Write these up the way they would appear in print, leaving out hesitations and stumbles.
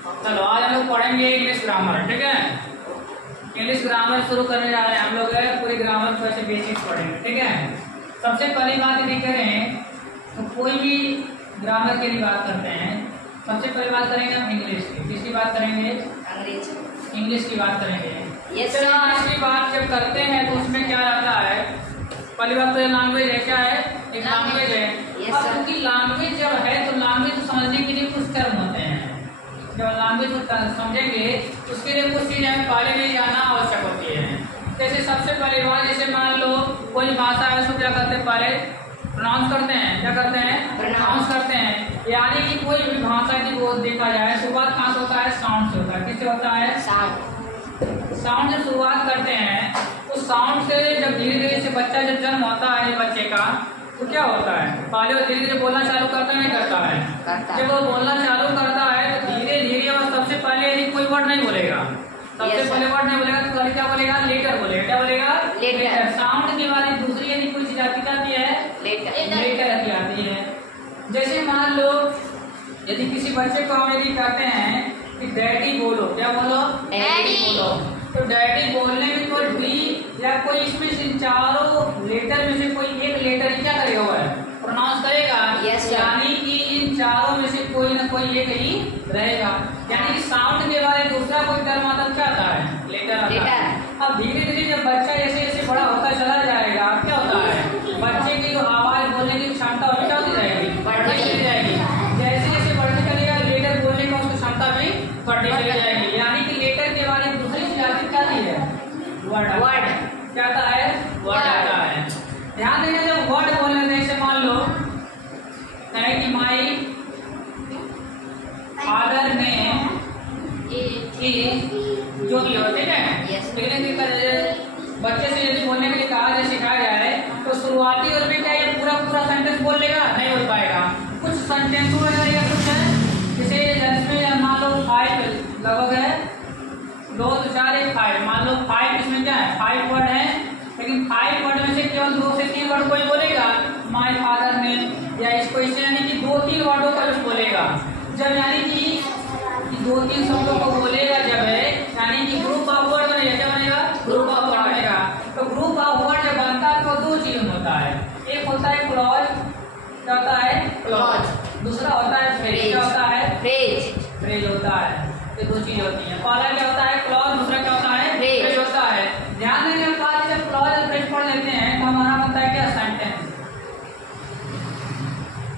चलो आज हम लोग पढ़ेंगे इंग्लिश ग्रामर, ठीक है। इंग्लिश ग्रामर शुरू करने जा रहे हैं हम लोग, पूरी ग्रामर थोड़े से बेसिक्स पढ़ेंगे, ठीक है। सबसे पहली बात यदि करें तो कोई भी ग्रामर की बात करते हैं, सबसे पहली बात करेंगे हम इंग्लिश की। किसकी बात करेंगे? इंग्लिश की बात करेंगे। इंग्लिश की बात जब करते हैं तो उसमें क्या रहता है, पहली बात तो लैंग्वेज है, क्या है? एक लैंग्वेज है। अब क्योंकि लैंग्वेज जब है तो लैंग्वेज को समझने के लिए कुछ टर्म होते हैं। जब लैंग्वेज को समझेंगे उसके लिए कुछ चीजें हमें पहले नहीं जानना आवश्यक होती है। जैसे सबसे पहली बात, जैसे मान लो कोई भाषा है उसको क्या करते हैं, पहले प्रोनाउंस करते हैं। क्या करते हैं? प्रोनाउंस करते हैं। यानी कि कोई भी भाषा की वो देखा जाए शुरुआत कहाँ से होता है? साउंड से होता है। किससे होता है? साउंड से शुरुआत करते हैं। उस साउंड से जब धीरे धीरे से बच्चा जब जन्म होता है बच्चे का, तो क्या होता है? पहले वो धीरे धीरे बोलना चालू करता है, नहीं करता है? जब वो बोलना चालू करता है तो धीरे धीरे वो सबसे पहले यदि कोई वर्ड नहीं बोलेगा, सबसे पहले वर्ड नहीं बोलेगा तो पहले क्या बोलेगा? लेटर बोलेगा। क्या बोलेगा? लेटर। साउंड के बाद दूसरी यदि कोई चीज आती है लेटर आती है। जैसे मान लो यदि किसी बच्चे को हम यदि कहते हैं कि डैडी बोलो, क्या बोलो? डैडी बोलो। तो डैडी बोलने में कोई डी या कोई इसमें से चारों लेटर में से कोई एक लेटर क्या करेगा? वो प्रोनाउंस करेगा। यानी कि इन चारों में से कोई ना कोई एक ही रहेगा। यानी कि साउंड के बाद दूसरा कोई टर्म आता क्या आता है? लेटर आता है। अब धीरे धीरे जब बच्चा जैसे जैसे बड़ा होता चला जाएगा, क्या होता है? बच्चे की जो आवाज बोलने की क्षमता क्या होती जाएगी? बढ़ती चली जाएगी। जैसे जैसे बढ़ती चलेगा लेटर बोलने का उसकी क्षमता भी बढ़ती चली जाएगी। यानी कि लेटर के बाद दूसरी चीज आती क्या है? वर्ड। क्या आता है? वर्ड आता है। ध्यान देना, जब वर्ड बोलने से जैसे मान लो है कि माई फादर ने जो भी हो, ठीक है। लेकिन बच्चे से यदि बोलने के लिए कहा जाए, सिखाया जाए तो शुरुआती और में क्या ये पूरा सेंटेंस बोल लेगा? नहीं बोल पाएगा। कुछ सेंटेंस रहेगा, कुछ है जैसे जिसमें मान लो 5 लगभग है, 2 तो 4 1 5, मान लो 5, इसमें क्या है? 5 वर्ड है, लेकिन 5 वर्ड में से केवल 2 से 3 वर्ड कोई बोलेगा माय फादर ने, या इसको इससे यानी कि 2-3 वर्डों का कुछ बोलेगा। जब यानी कि 2-3 शब्दों को बोलेगा जब है, यानी कि ग्रुप ऑफ वर्ड बनेगा। क्या बनेगा? ग्रुप ऑफ वर्ड बनेगा। तो ग्रुप ऑफ वर्ड जब बनता है तो 2 चीज होता है। एक होता है क्लॉज, क्या होता है? क्लॉज। दूसरा होता है फ्रेज। क्या होता है? फ्रेज होता है। ये 2 चीज होती है। पहला क्या होता है? क्लॉज। दूसरा क्या होता है? फ्रेज होता है। ध्यान देने के बाद जब क्लॉज और फ्रेज पढ़ लेते हैं तो हमारा बनता है क्या? सेंटेंस।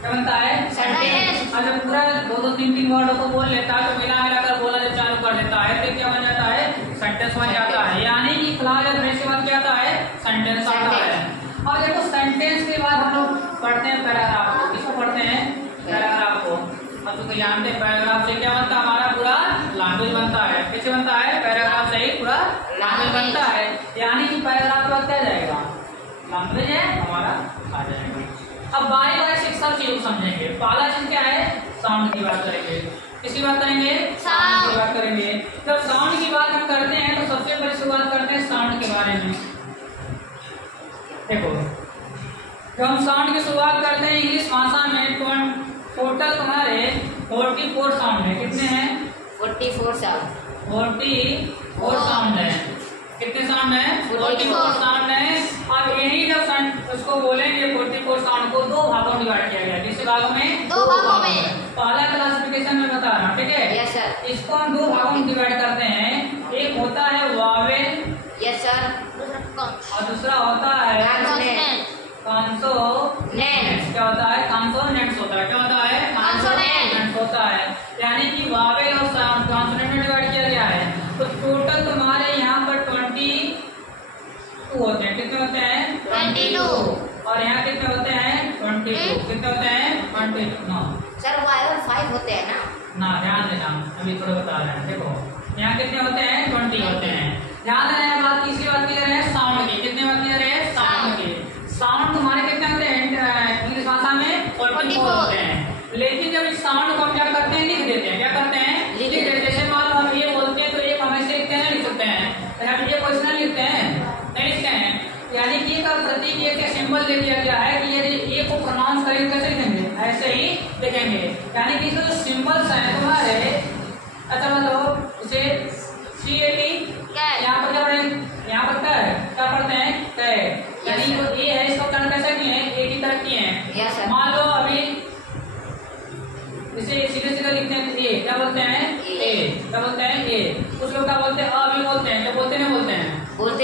क्या बनता है? सेंटेंस। और जब पूरा 2-3 वर्डों को बोल लेता है तो मिलाकर बोला जब चालू कर देता है तो क्या बन जाता है? सेंटेंस बन जाता है। यानी कि क्लॉज और फ्रेज के बाद क्या आता है? सेंटेंस आता है। और देखो सेंटेंस के बाद हम लोग पढ़ते हैं पैराग्राफ। किसको पढ़ते हैं? पैराग्राफ को। अब तो जानते हैं पैराग्राफ से क्या बनता है? हमारा पूरा लैंग्वेज बनता है। कैसे बनता है? पैराग्राफ से ही पूरा लैंग्वेज बनता है। यानी कि पैराग्राफ का क्या जाएगा? लैंग्वेज है हमारा आ जाएगा। अब बारी बारी से सब चीजों को समझेंगे। पहला चीज क्या है? साउंड की बात करेंगे। किसकी बात करेंगे? साउंड की बात करेंगे। जब साउंड की बात हम करते हैं तो सबसे पहले शुरुआत करते हैं साउंड के बारे में। देखो जब हम साउंड की शुरुआत करते हैं इंग्लिश भाषा में तो टोटल तुम्हारे 44 साउंड है। कितने हैं? 44 साउंड है। कितने साउंड है? 44 साउंड है। अब यही जब उसको बोलेंगे 44 साउंड को 2 भागों में डिवाइड किया गया। किस भागों में? 2 भागों में। पहला क्लासिफिकेशन में बता रहा हूँ, ठीक है। Yes sir. इसको हम 2 भागों में डिवाइड करते हैं। एक होता है वावेल, यस सर, और दूसरा होता है कॉन्सोनेंट्स। क्या होता है? कॉन्सोनेंट्स होता है। क्या होता है? कॉन्सोनेंट्स होता है। यानी कि वावेल और कॉन्सोनेंट में डिवाइड किया गया है। तो टोटल तुम्हारे यहाँ पर 22 होते हैं। कितने होते हैं? 22। और यहाँ कितने होते हैं? 22। कितने होते हैं? 22। नो सर, वावेल 5 होते हैं ना? ध्यान देना, अभी थोड़ा बता रहे हैं। देखो यहाँ कितने होते हैं? 20 होते हैं। ध्यान देना। बात किसकी बात की जा रही है? साउंड की। कितने बात की जा रही है? साउंड की। साउंड तुम्हारे कितने होते हैं इंग्लिश भाषा में? 44 होते हैं। लेकिन जब इस साउंड को हम क्या करते हैं? लिख देते हैं। क्या करते हैं? लिख देते हैं। जैसे मान लो हम ये बोलते हैं तो एक हमेशा लिखते हैं, लिख सकते हैं। हम ये क्वेश्चन लिखते हैं, नहीं लिखते हैं। यानी कि का प्रतीक एक सिंबल दे दिया गया है कि यदि ए को प्रोनाउंस करेंगे कैसे लिखेंगे? ऐसे ही लिखेंगे। यानी कि जो सिंबल्स हैं तुम्हारे, लिखते हैं ए, क्या बोलते हैं ए, क्या बोलते हैं ए। उसको क्या बोलते हैं अ भी बोलते हैं, क्या बोलते हैं बोलते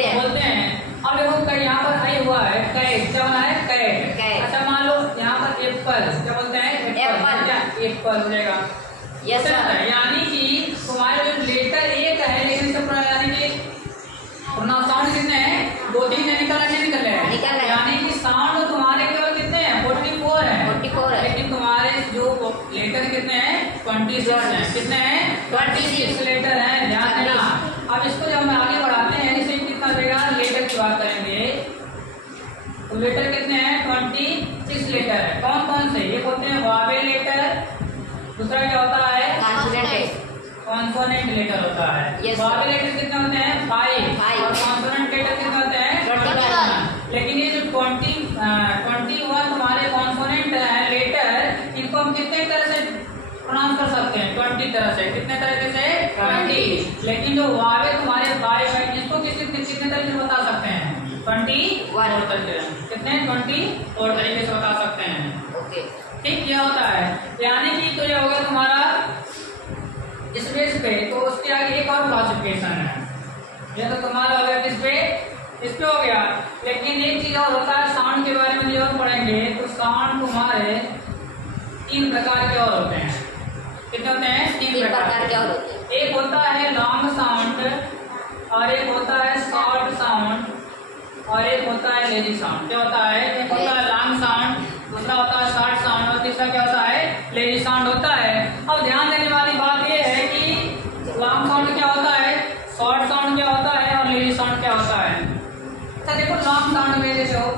हैं बोलते हैं। अब देखो यहाँ पर आई हुआ है कैट, क्या बना है कैट। अच्छा मान लो यहाँ पर एप्पल, क्या बोलते हैं एप्पल, क्या एप्पल हो जाएगा। Yes sir. यानी कि तुम्हारे जो लेटर एक है लेकिन सब यानी कि साउंड कितने हैं 2-3 निकल रहे हैं, यानी कि साउंड तुम्हारे केवल कितने हैं 44 है, लेकिन तुम्हारे जो लेटर कितने हैं 26 हैं। कितने हैं 26 लेटर हैं, ध्यान देना। अब इसको जब हम आगे बढ़ाते हैं इसे कितना देगा, लेटर की बात करेंगे तो लेटर कितने हैं 26 लेटर है। कौन कौन से, ये बोलते हैं वावेल लेटर, दूसरा क्या होता है कॉन्सोनेंट लेटर होता है। वावेल लेटर कितने होते हैं 5 और कॉन्सोनेंट लेटर कितने होते हैं 21। लेकिन ये जो 21 तुम्हारे कॉन्सोनेंट है लेटर, इनको हम कितने तरह से प्रोनाउंस कर सकते हैं 20 तरह से। कितने तरीके से 20। लेकिन जो वावेल तुम्हारे 5 है इसको कितने तरीके से बता सकते हैं 21 तरीके। कितने 20 और तरीके से बता सकते हैं। ओके ठीक, क्या होता है यानी कि तो ये होगा तुम्हारा इस बेस पे, तो उसके आगे एक और क्लासिफिकेशन है। ये तो तुम्हारा हो गया किस पे, इस पे हो गया। लेकिन एक चीज और होता है साउंड के बारे में जब पढ़ेंगे तो साउंड तुम्हारे 3 प्रकार के और होते हैं। कितने होते हैं 3 प्रकार के और होते हैं। एक होता है लॉन्ग साउंड और एक होता है शॉर्ट साउंड और एक होता है लेजी साउंड। क्या होता है, एक होता है लॉन्ग साउंड, दूसरा होता है शॉर्ट साउंड और तीसरा क्या होता है लेजी साउंड होता है। अब ध्यान देने वाली बात यह है कि लॉन्ग साउंड क्या होता है, शॉर्ट साउंड क्या होता है और लेजी साउंड क्या होता है। तो देखो लॉन्ग साउंड में जैसे हो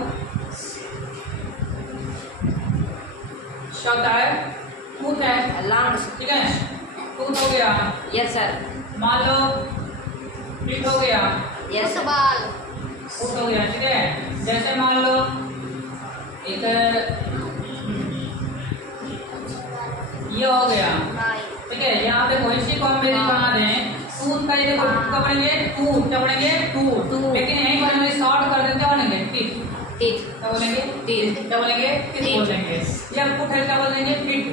शब्द है टूथ है लॉन्ग, ठीक है टूथ हो गया। Yes sir. मान लो पीठ हो गया, यस फुट हो गया, ठीक है। जैसे मान लो एक ये हो गया, ठीक है। यहाँ पे कोई सी को हम मेरी बना दें टूथ का, ये देखो क्या बनेंगे टूथ, क्या बनेंगे टूथ। लेकिन यहीं पर हमें शॉर्ट कर देते क्या बनेंगे टीथ, क्या बोलेंगे टीथ, क्या बोलेंगे टीथ बोलेंगे। या फुट है क्या बोलेंगे फिट।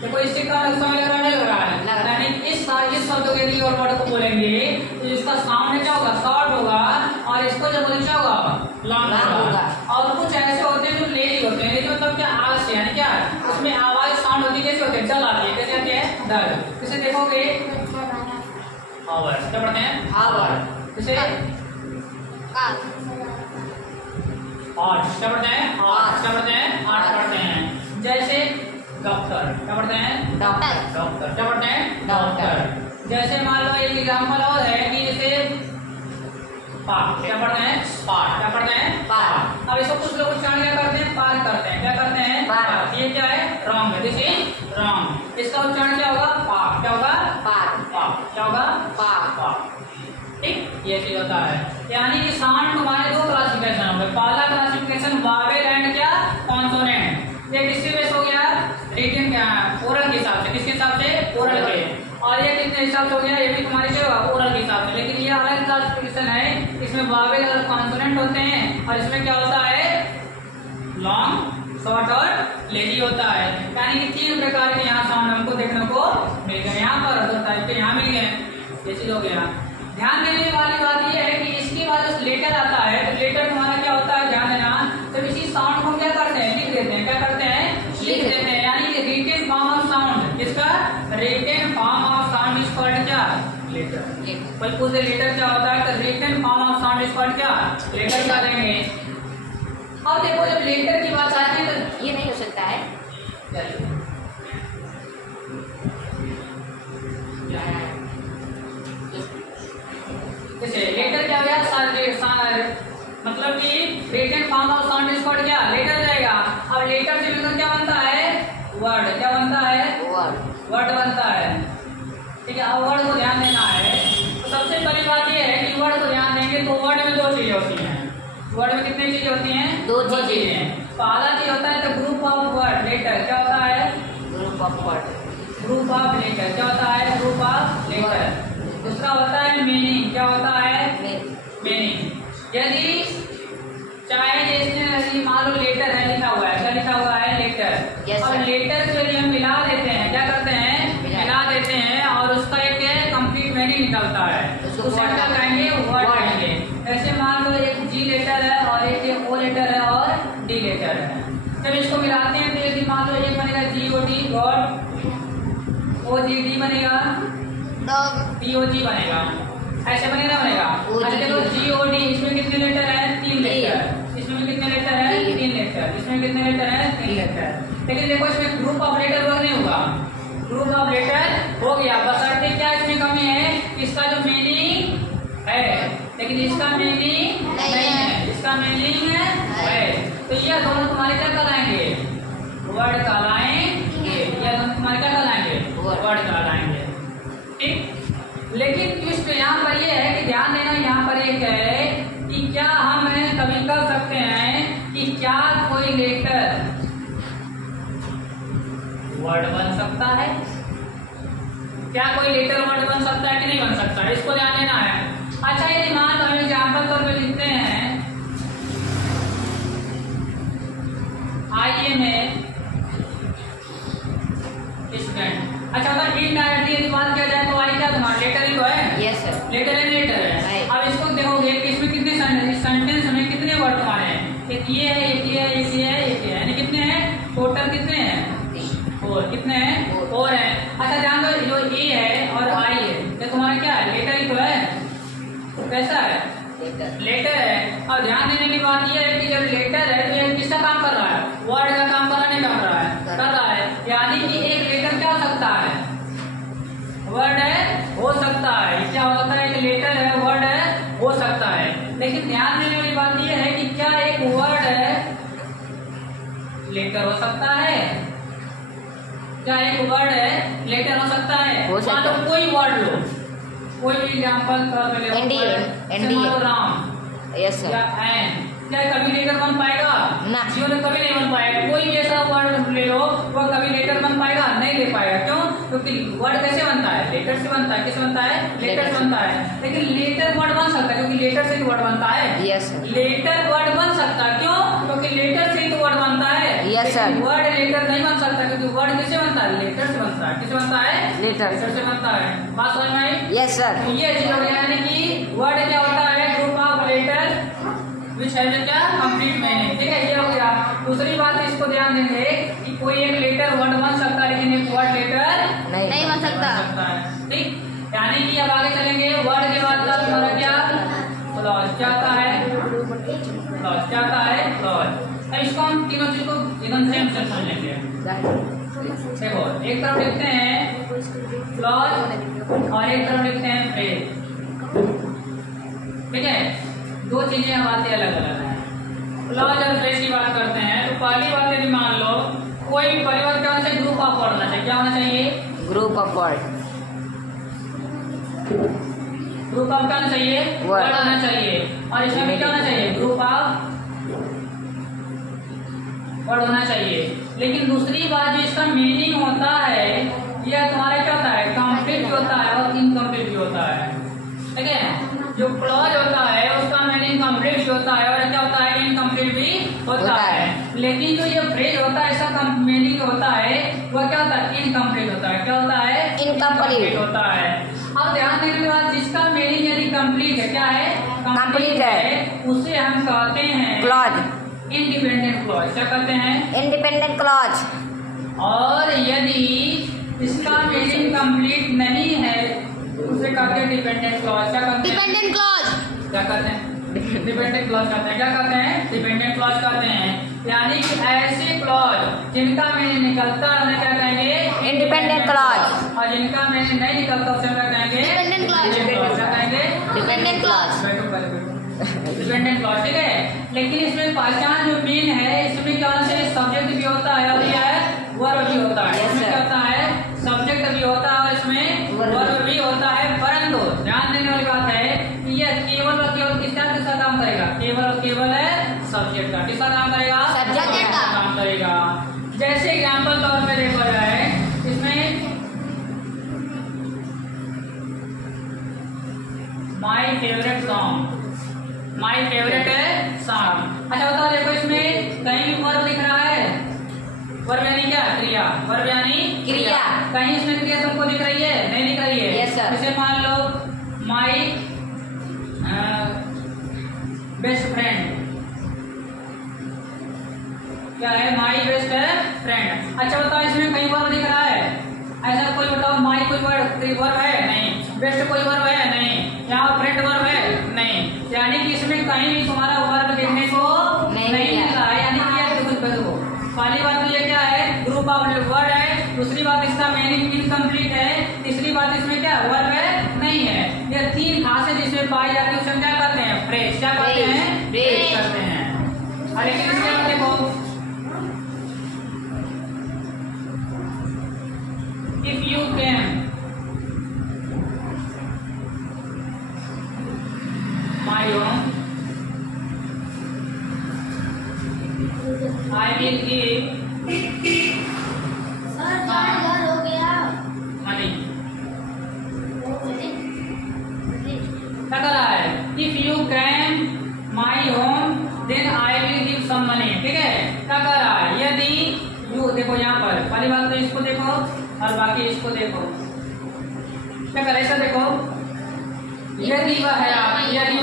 देखो इससे क्या समय लग रहा है, यानी इस शब्द के लिए और वर्ड को बोलेंगे तो इसका साउंड क्या होगा शॉर्ट होगा और इसको जब बोलेंगे क्या होगा लॉन्ग होगा। और कुछ ऐसे होते हैं जो लेजी होते हैं, लेजी मतलब क्या आवाज यानी क्या उसमें आवाज साउंड होती है, कैसे होते हैं डल आती है, कैसे आती है डल। इसे देखोगे आवर, क्या पढ़ते हैं आवर। इसे आर्ट, क्या पढ़ते हैं आर्ट, क्या पढ़ते हैं आर्ट पढ़ते हैं। जैसे डॉक्टर, क्या पढ़ते हैं डॉक्टर, क्या पढ़ते हैं डॉक्टर। जैसे मान लो एक एग्जांपल और है कि जैसे पार्क, क्या पढ़ते हैं पार्क, क्या पढ़ते हैं पार्क। अब इसको कुछ लोग उच्चारण क्या करते हैं पार्क करते हैं, क्या करते हैं पार्क। ये क्या है रॉन्ग है, दिस इज रॉन्ग। इसका उच्चारण क्या होगा पार्क, क्या होगा पार्क, क्या होगा पार्क। ठीक, ये चीज होता है। यानी कि साउंड तुम्हारे 2 क्लासिफिकेशन हो गए। पहला क्लासिफिकेशन वावेल एंड क्या कॉन्सोनेंट। ये किससे बेस हो गया रिटन ओरल के हिसाब से, किसके हिसाब से ओरल के। और ये कितने हिसाब से हो गया, ये भी तुम्हारे क्या होगा ओरल के हिसाब से। लेकिन ये अलग क्लासिफिकेशन है, इसमें वावेल और कॉन्सोनेंट होते हैं और इसमें क्या होता है लॉन्ग शॉर्ट और लेजी होता है। यानी कि 3 प्रकार के यहाँ साउंड हमको देखने को मिल गए, यहाँ पर 2 टाइप के यहाँ मिल गए, ये चीज हो गया। ध्यान देने वाली बात यह है कि इसके बाद जो लेटर आता है तो लेटर तुम्हारा क्या होता है ध्यान देना। तो इसी साउंड को क्या करते हैं लिख देते हैं, क्या करते हैं लिख देते हैं। यानी कि रिटेन फॉर्म ऑफ साउंड, किसका written form of sound is called क्या लेटर। कोई पूछे लेटर क्या होता है तो written form of sound is called क्या लेटर क्या देंगे। अब देखो जब लेटर की बात आती है तो ये नहीं हो सकता है। जैसे लेटर क्या हो गया मतलब कि written form of sound is called क्या लेटर जाएगा। अब लेटर से मिलकर क्या बनता है वर्ड, क्या बनता है वर्ड बनता है, ठीक है। अब वर्ड को ध्यान देना है तो सबसे पहली बात ये है कि वर्ड को ध्यान देंगे तो वर्ड में 2 चीजें होती हैं। वर्ड में कितनी चीजें होती हैं 2 चीजें। पहला चीज होता है the group of word letter, क्या होता है group of word, group of letter, क्या होता है ग्रुप ऑफ लेटर। दूसरा होता है मीनिंग, क्या होता है मीनिंग। यदि चाहे जैसे मान लो लेटर है लिखा हुआ है, क्या लिखा हुआ है लेटर। yes, और लेटर को यदि हम मिला देते हैं क्या करते हैं निकलता है उसको उसे word क्या कहेंगे? वर्ड word कहेंगे। ऐसे मान लो एक जी लेटर है और एक ओ लेटर है और डी लेटर है। जब इसको मिलाते हैं तो यदि मान लो एक बनेगा जी ओ डी गॉड, ओ जी डी बनेगा डॉग, डी ओ जी बनेगा, ऐसे बनेगा बनेगा। अच्छा देखो जी ओ डी इसमें कितने लेटर है? 3 लेटर। इसमें कितने लेटर है? 3 लेटर। इसमें कितने लेटर है? 3 लेटर। लेकिन देखो इसमें ग्रुप ऑफ लेटर वर्क नहीं होगा, ग्रुप ऑफ लेटर हो गया, बशर्ते क्या इसमें कमी है? इसका जो मीनिंग है, लेकिन इसका मीनिंग नहीं है, इसका मीनिंग है। तो ये दोनों तुम्हारे क्या कहलाएंगे? वर्ड कहलाएंगे। ये दोनों तुम्हारे क्या कहलाएंगे? वर्ड कहलाएंगे। ठीक। लेकिन ट्विस्ट यहाँ पर ये है कि ध्यान देना, यहाँ पर एक है कि क्या हम कभी कर सकते हैं कि क्या कोई लेटर वर्ड बन सकता है? क्या कोई लेटर वर्ड बन सकता है कि नहीं बन सकता है? इसको ध्यान देना है। अच्छा ये मान लो हम एग्जाम्पल तौर पे लिखते हैं आइए में स्टूडेंट। अच्छा अगर इनडायरेक्टली यदि बात किया जाए तो आई क्या तुम्हारा लेटर ही तो है? यस सर, लेटर है, लेटर है। अब इसको देखोगे कि इसमें कितने सेंटेंस में कितने वर्ड तुम्हारे हैं? एक ये है, एक ये है, एक ये है, एक ये है, यानी कितने हैं टोटल? कितने हैं? 4। कितने हैं? 4 है। अच्छा ध्यान दो जो ए है और आई है ये तुम्हारा क्या है? लेटर ही तो है। कैसा है? लेटर है। और ध्यान देने की बात यह है कि जब लेटर है तो ये किसका काम कर रहा है? वर्ड का काम कर रहा है, नहीं कर रहा है? कर रहा है। यानी कि एक लेटर क्या हो सकता है? वर्ड है, हो सकता है। क्या हो सकता है? एक लेटर है, वर्ड है, हो सकता है। लेकिन ध्यान देने वाली बात यह है कि क्या एक वर्ड है लेटर हो सकता है? क्या एक वर्ड है लेटर हो सकता है? मान लो कोई वर्ड लो, कोई भी एग्जाम्पल राम, यस सर, या एन, क्या कभी लेटर बन पाएगा? ना, जीवन में कभी नहीं बन पाएगा। कोई भी ऐसा वर्ड ले लो वो कभी लेटर बन पाएगा? नहीं ले पाएगा। क्यों? क्योंकि वर्ड कैसे बनता है? लेटर से बनता है। किससे बनता है? लेटर से बनता है। लेकिन लेटर वर्ड बन सकता है क्योंकि लेटर से ही वर्ड बनता है। यस सर, लेटर वर्ड बन सकता है। क्यों? क्योंकि लेटर से ही तो वर्ड बनता है। Yes sir. वर्ड लेटर नहीं बन सकता क्योंकि वर्ड किससे बनता है? लेटर से बनता है। किससे बनता है? लेटर से बनता है। बात समझ में आई? Yes sir. तो ये चीज हो गया, यानी कि वर्ड क्या होता है? Group of letter which has क्या? Complete meaning. ठीक है, ये हो गया। दूसरी बात इसको ध्यान देंगे कि कोई एक लेटर वर्ड बन सकता है लेकिन एक वर्ड लेटर नहीं बन सकता है। ठीक, यानी कि अब आगे चलेंगे। वर्ड के बाद तुम्हारा क्या? क्लॉज। क्या आता है? क्लॉज। क्या आता है? क्लॉज। अब इसको हम तीनों चीज को एकदम सेम से समझ लेंगे। देखो एक तरफ लिखते हैं क्लॉज और एक तरफ लिखते हैं फ्रेज। ठीक है, दो चीजें हमारी अलग अलग है। क्लॉज और फ्रेज की बात करते हैं तो पहली बात यदि मान लो कोई भी पहली बात क्या होना चाहिए? ग्रुप ऑफ वर्ड होना चाहिए। क्या होना चाहिए? Group of word. Group of क्या होना चाहिए? वर्ड होना चाहिए। और इसमें भी क्या होना चाहिए? ग्रुप ऑफ वर्ड होना चाहिए। लेकिन दूसरी बात जो इसका मीनिंग होता है यह तुम्हारा क्या होता है? कंप्लीट भी होता है और इनकम्प्लीट भी होता है। ठीक है, जो क्लॉज होता है उसका मीनिंग कंप्लीट भी होता है और क्या होता है? इनकम्प्लीट भी होता है। लेकिन जो ये फ्रेज होता है इसका मीनिंग होता है वह क्या होता है? इनकम्प्लीट होता है। क्या होता है? इनकम्प्लीट होता है। अब ध्यान देने के बाद जिसका मीनिंग यदि कंप्लीट है, क्या है? कंप्लीट है, उसे हम कहते हैं क्लॉज, इंडिपेंडेंट क्लॉज। क्या कहते हैं? Independent clause. और यदि इसका मीनिंग कंप्लीट नहीं है उसे कहते हैं डिपेंडेंट क्लॉज। क्या कहते हैं? Dependent clause. क्या कहते हैं? डिपेंडेंट क्लॉज कहते हैं। क्या कहते हैं? डिपेंडेंट क्लॉज कहते हैं। यानी कि ऐसे क्लॉज जिनका मीनिंग निकलता है उन्हें क्या कहेंगे? Independent clause. और जिनका मीनिंग नहीं निकलता उसे क्या कहेंगे? Dependent clause. क्या कहेंगे? Dependent clause. Dependent clause. ठीक है, लेकिन इसमें पहचान जो मीन है इसमें क्या होना चाहिए? सब्जेक्ट भी होता है और यह वर्ब भी होता है। इसमें क्या होता है? सब्जेक्ट भी होता है और इसमें वर्ब भी होता है। परंतु ध्यान देने वाली बात है कि यह केवल और केवल किसका काम करेगा? केवल और केवल है सब्जेक्ट का। किसका काम करेगा? सब्जेक्ट का काम करेगा। जैसे एग्जाम्पल तौर पे देखा जाए इसमें my favourite song, my favourite song. अच्छा बताओ, देखो इसमें कहीं भी वर्ब दिख रहा है? वर्ब यानी क्या? क्रिया। क्रिया, वर्ब यानी क्रिया। कहीं इसमें क्रिया तुमको दिख रही है? नहीं दिख रही है? Yes sir. जैसे मान लो माई बेस्ट फ्रेंड, क्या है? My best friend. अच्छा बताओ इसमें कहीं वर्ब दिख रहा है? ऐसा कोई बताओ, माई कोई वर्ब है? नहीं। बेस्ट कोई वर्ब है? नहीं। यहाँ फ्रेंड वर्ब है? नहीं। यानी कि इसमें कहीं भी तुम्हारा वर्ब देखने को नहीं मिल रहा है, यानी कि देखो पहली बात तो ये क्या है? ग्रुप ऑफ वर्ड है। दूसरी बात इसका मीनिंग इनकम्प्लीट है। तीसरी बात इसमें क्या वर्ब है? नहीं है। ये तीन खासे जिसमें पाई जाती है उसमें क्या करते हैं? फ्रेज। क्या करते हैं? फ्रेज करते हैं। और लेकिन इसके बाद देखो, if you can my home I will give हो गया। money। क्या कर रहा है? if you can my home then I will give some money। ठीक है, क्या कर रहा है? यदि यू देखो यहाँ पर पहली बात तो इसको देखो और बाकी इसको देखो, क्या करे? ऐसा देखो, यदि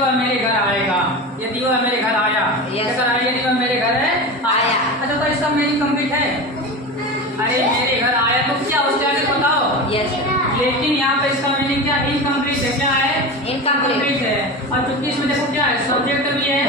वह मेरे घर आएगा, यदि वह मेरे घर आया, क्या कर रहा है? यदि वह मेरे घर आया। अच्छा तो इसका मीनिंग कंप्लीट है? अरे मेरे घर आया तो क्या उसके आगे बताओ? Yes sir. लेकिन यहाँ पे इसका मीनिंग क्या? इनकम्प्लीट है। क्या है? इनकम्प्लीट है। और चूंकि इसमें देखो क्या है? सब्जेक्ट भी है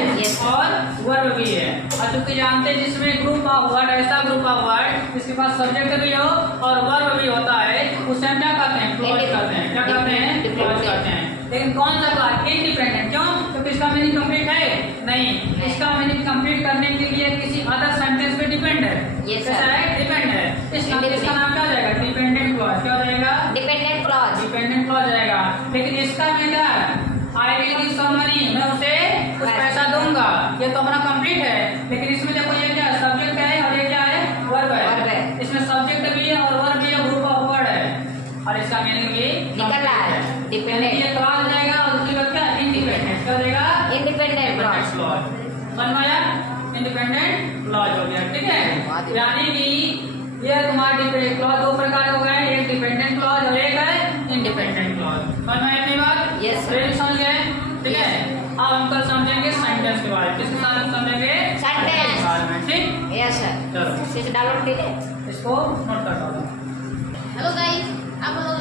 और वर्ब भी है। और चूंकि जानते हैं जिसमें ग्रुप ऑफ वर्ड, ऐसा ग्रुप ऑफ वर्ड जिसके पास सब्जेक्ट भी हो और वर्ब भी होता है, उसे हम क्या करते हैं? क्लोज करते हैं। क्या करते हैं? क्लोज करते हैं। लेकिन कौन सा क्लास? इंडिपेंडेंट। क्यों? क्योंकि इसका मीनिंग कंप्लीट है नहीं। इसका मीनिंग कंप्लीट करने के लिए किसी अदर सेंटेंस पे डिपेंड है। कैसा है? डिपेंड है। इसका नाम क्या हो जाएगा? Dependent clause. क्या हो जाएगा? Dependent clause. डिपेंडेंट क्लॉज जाएगा। लेकिन इसका में क्या है? I will give some money, मैं उसे कुछ पैसा दूंगा। ये तो अपना कंप्लीट है। लेकिन इसमें देखो ये क्या है? सब्जेक्ट है और ये क्या है? वर्ब है। इसमें सब्जेक्ट भी है और वर्ब भी है, ग्रुप ऑफ वर्ड है और इसका मीनिंग भी निकल रहा है। डिपेंडेंट ये क्लॉज हो जाएगा और दूसरी बात क्या? इंडिपेंडेंट। क्या हो जाएगा? Independent clause. बनवाया इंडिपेंडेंट क्लॉज हो गया। ठीक है, यानी कि ये तुम्हारा डिपेंडेंट क्लॉज दो प्रकार हो गए, एक डिपेंडेंट क्लॉज और एक है इंडिपेंडेंट क्लॉज। बनवाया अपनी बात? Yes sir. समझ गए? ठीक है, अब हम कल समझेंगे सेंटेंस के बारे में। किसके साथ हम समझेंगे? सेंटेंस के बारे में। ठीक, यस सर। चलो इसे डाउनलोड कीजिए, इसको नोट कर दो। हेलो गाइस, आप लोग